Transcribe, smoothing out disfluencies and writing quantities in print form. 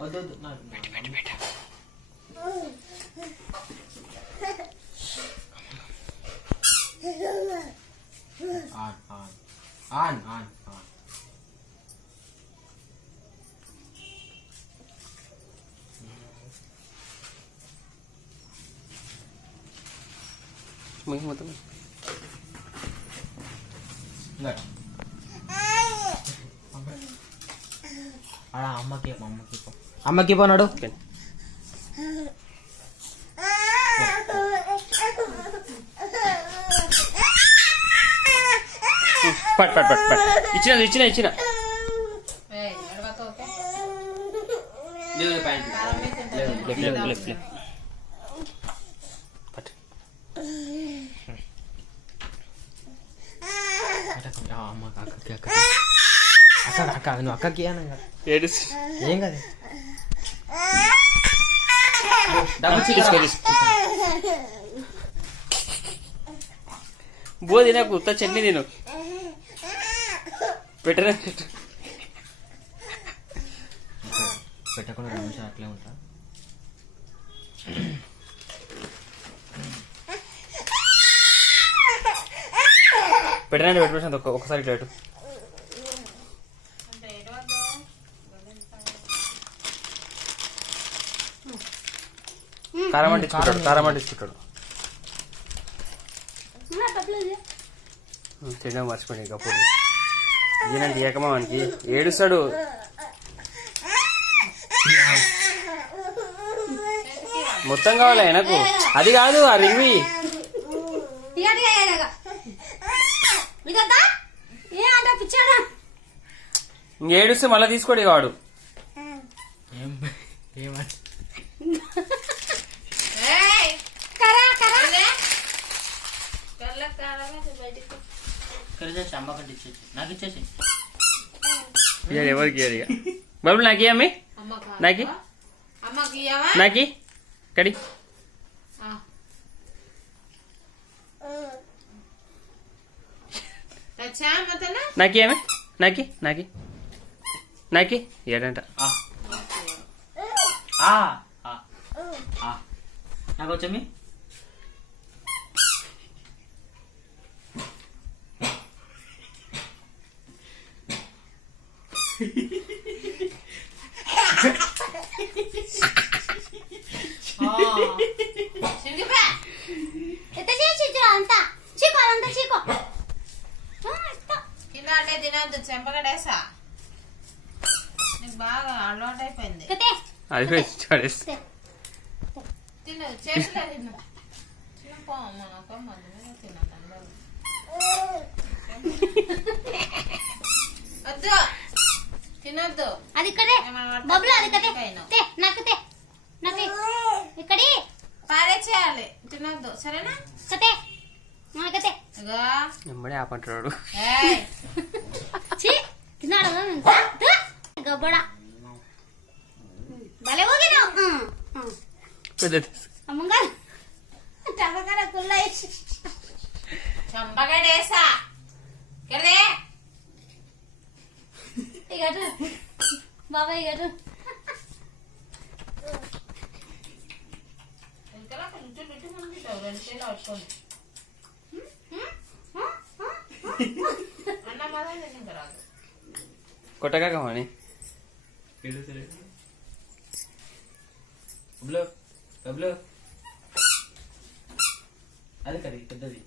వద్దు ఆన్ మొత్తం అమ్మకి పోనాడు. ఇచ్చిన అక్క నువ్వు అక్కకి ఏడు ఏం కదా బో తినకు ఉత్త చట్నీ తిను పెట్టరా పెట్టకుండా 2 నిమిషాలు అట్లే ఉంటా. పెట్టనండి పెట్టేసి ఒకసారి ఇట్లా పెట్టు. కారం అంటించుకుంటాడు తినడం మర్చిపోయి కప్పుడు దీని తీయకమా మనకి ఏడుస్తాడు. మొత్తం కావాలి ఆయనకు. అది కాదు ఆ రింగ్వి ఇంకేడుస్తే మళ్ళీ తీసుకోడు వాడు. ఎవరికి బాబు నాకి అమ్మి నాకి కడి నాకి అమ్మి నాకి ఏడంట నాకు వచ్చి తినద్దు చెంపగడేసా నీకు బాగా అలవాటు అయిపోయింది. తిను చేతులే తిను చిన్నపో మనకు మధ్య తినద్దు వద్దు తినద్దు. అది ఇక్కడే బబులు అది ఇక్కడి పారేచేయాలి తినద్దు సరేనా. కతే ఎమ్మడే ఆపంటాడు తిన్నాడు గబ్బడా భలే ఊగినావు అమ్మగారు టమకాడ కుల్ల చంపగడేసా కదే ఇగటు బాబాయ్ ఇగటు కొట్టగా కమని అది కది పెద్దది